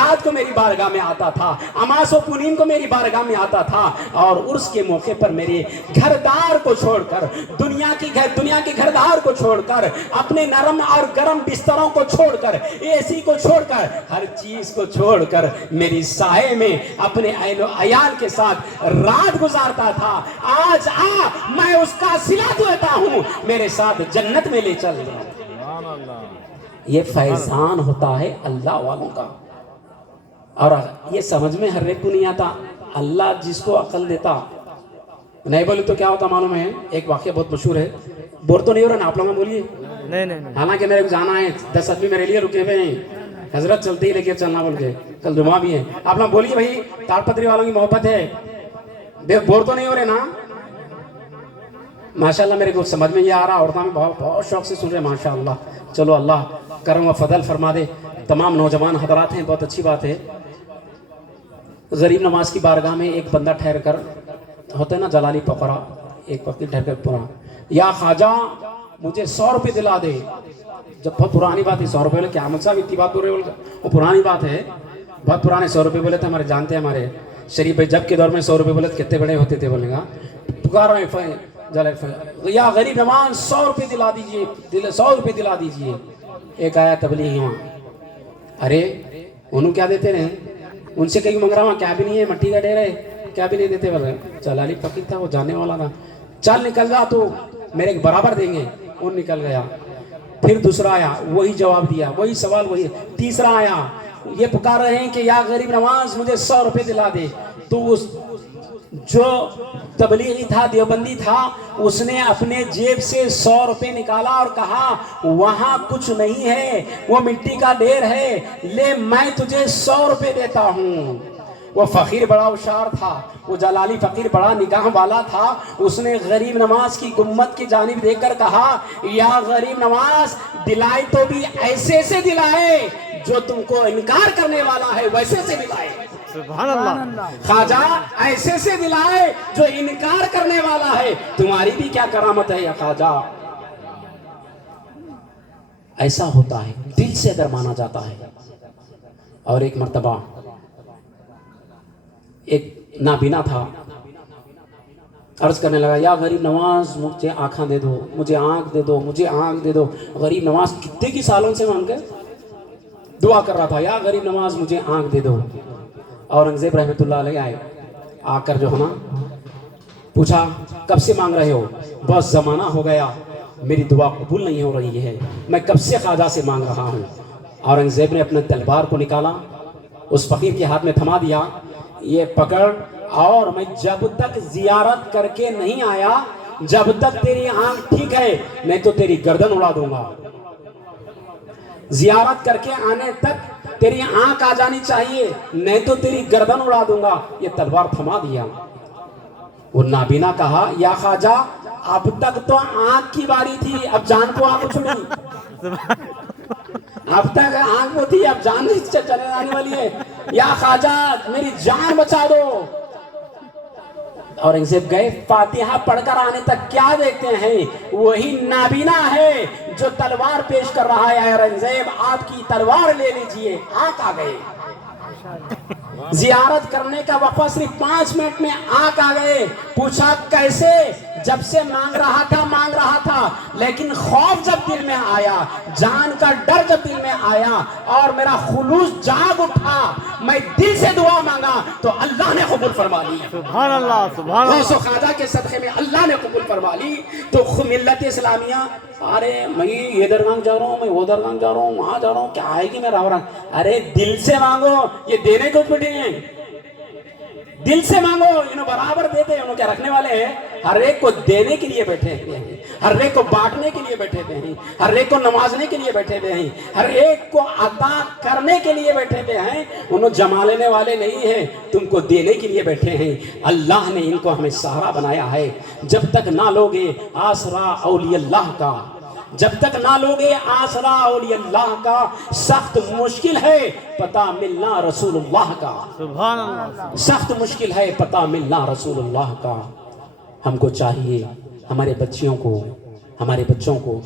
میراج کو میری بارگاہ میں آتا تھا, اماس و پونیم کو میری بارگاہ میں آتا تھا, اور عرس کے موقع پر میرے گھردار کو چھوڑ کر, دنیا کے گھردار کو چھوڑ کر, اپنے نرم اور گرم بستروں کو چھوڑ کر, اے سی کو چھوڑ کر, ہر چیز کو چھوڑ کر میری سائے میں اپنے اہل و عیال کے ساتھ رات گزارتا تھا. آج میں اس کا صلہ دیتا ہوں, میرے ساتھ جنت میں لے چل. یہ فیضان ہوتا ہے اللہ والوں کا. اور یہ سمجھ میں ہر ایک کو نہیں آتا. اللہ جس کو عقل دیتا, نہیں بولے تو کیا ہوتا معلوم ہے؟ ایک واقعہ بہت مشہور ہے. بور تو نہیں ہو رہا نا آپ لوگوں بولیے؟ نہیں. حالانکہ میرے کو جانا ہے, 10 آدمی میرے لیے رکے ہوئے ہیں, حضرت چلتے ہی لے کے چلنا بول کے, کل جمعہ بھی ہے. آپ لوگ بولیے بھائی, تاڑ پتری والوں کی محبت ہے, بور تو نہیں ہو رہے نا؟ ماشاءاللہ میرے کو سمجھ میں یہ آ رہا, عورتوں میں بہت شوق سے سن رہے ہیں ماشاءاللہ. چلو اللہ کرم و فضل فرما دے. تمام نوجوان حضرات ہیں, بہت اچھی بات ہے. غریب نواز کی بارگاہ میں ایک بندہ ٹھہر کر, ہوتا ہے نا جلالی پکڑا, ایک وقت ٹھہر کر پورا, یا خواجہ مجھے 100 روپے دلا دے. جب بہت پرانی بات ہے 100 روپے, کیا مجھ سے اتنی بات ہو رہی ہے, وہ پرانی بات ہے, بہت پرانے 100 روپے بولے تھے ہمارے, جانتے ہیں ہمارے شریف بھائی, جب کے دور میں 100 روپے بولے تھے کتنے بڑے ہوتے تھے بولنے کا. پکار رہے ہیں یا غریب نواز 100 روپے دلا دیجئے, 100 روپے دلا دیجئے. ایک آیا تبلیغی وہاں, ارے انہوں کیا دیتے رہے, ان سے کہیں منگ رہا ہوں, کیا بھی نہیں ہے, مٹی کا ڈھیر ہے, کیا بھی نہیں دیتے بولے. جلالی فقیر تھا, وہ جانے والا تھا, چل نکل جا تو میرے برابر دیں گے. وہ نکل گیا. پھر دوسرا آیا, وہی جواب دیا, وہی سوال وہی. تیسرا آیا, یہ پکار رہے ہیں کہ یا غریب نواز مجھے 100 روپے دلا دے. تو اس جو تبلیغی تھا, دیوبندی تھا, اس نے اپنے جیب سے 100 روپے نکالا اور کہا وہاں کچھ نہیں ہے, وہ مٹی کا ڈھیر ہے, لے میں تجھے 100 روپے دیتا ہوں. وہ فقیر بڑا ہوشیار تھا, وہ جلالی فقیر بڑا نگاہ والا تھا. اس نے غریب نواز کی گمت کی جانب دیکھ کر کہا یا غریب نواز دلائے تو بھی ایسے سے دلائے, جو تم کو انکار کرنے والا ہے ویسے سے دلائے. سبحان اللہ. خواجہ ایسے سے دلائے جو انکار کرنے والا ہے, تمہاری بھی کیا کرامت ہے یا خواجہ. ایسا ہوتا ہے, دل سے اگر مانا جاتا ہے. اور ایک مرتبہ ایک نابینا تھا, عرض کرنے لگا یا غریب نواز مجھے آنکھاں دے دو, مجھے آنکھ دے دو, مجھے آنکھ دے دو. غریب نواز کتنے کی سالوں سے مانگ کے دعا کر رہا تھا, یا غریب نواز مجھے آنکھ دے دو. اورنگزیب رحمت اللہ علیہ آئے, آ کر جو ہے نا پوچھا کب سے مانگ رہے ہو. بہت زمانہ ہو گیا, میری دعا قبول نہیں ہو رہی ہے, میں کب سے خواجہ سے مانگ رہا ہوں. اورنگزیب نے اپنے تلوار کو نکالا, اس فقیر کے ہاتھ میں تھما دیا, یہ پکڑ, اور میں جب تک زیارت کر کے نہیں آیا, جب تک تیری آنکھ ٹھیک ہے, نہیں تو تیری گردن اڑا دوں گا. زیارت کر کے آنے تک تیری آنکھ آ جانی چاہیے, نہیں تو تیری گردن اڑا دوں گا. یہ تلوار تھما دیا. وہ نابینا کہا یا خواجہ اب تک تو آنکھ کی باری تھی, اب جان کو آنکھ چھوڑی. اب تک آنکھ وہ تھی, اب جان چلے آنے والی ہے. یا خواجہ میری جان بچا دو. اورنگزیب گئے, فاتحہ پڑھ کر آنے تک کیا دیکھتے ہیں, وہی نابینا ہے جو تلوار پیش کر رہا ہے. اورنگزیب آپ کی تلوار لے لیجئے. آنکھ آ گئے. زیارت کرنے کا وقفہ صرف 5 منٹ میں آنکھ آ گئے. پوچھا کیسے, جب سے مانگ رہا تھا, لیکن خوف جب دل میں آیا, جان کا ڈر جب دل میں آیا, اور میرا خلوص جاگ اٹھا, میں دل سے دعا مانگا تو اللہ نے قبول فرما لی. سبحان اللہ. سبحان اللہ. غوث و خواجہ کے صدقے میں اللہ نے قبول فرما لی. تو ملت اسلامیہ, ارے میں یہ درگاہ جا رہا ہوں, میں وہ درگاہ جا رہا ہوں, وہاں جا رہا ہوں, کیا آئے گی میں رہا. ارے دل سے مانگو, یہ دینے کو بیٹھے ہیں, دل سے مانگو, انہوں برابر دیتے ہیں, انہوں کیا رکھنے والے ہیں. ہر ایک کو دینے کے لیے بیٹھے ہوئے ہیں, ہر ایک کو بانٹنے کے لیے بیٹھے ہوئے ہیں, ہر ایک کو نوازنے کے لیے بیٹھے ہوئے ہیں, ہر ایک کو عطا کرنے کے لیے بیٹھے ہوئے ہیں. انہوں جما لینے والے نہیں ہیں, تم کو دینے کے لیے بیٹھے ہیں. اللہ نے ان کو ہمیں سہارا بنایا ہے. جب تک نہ لوگے آسرا اولیاء اللہ کا, جب تک نہ لوگے آسرا اولیاء اللہ کا, سخت مشکل ہے پتہ ملنا رسول اللہ کا. سبحان اللہ. سخت مشکل ہے پتہ ملنا رسول اللہ کا. ہم کو چاہیے ہمارے بچوں کو, ہمارے بچوں کو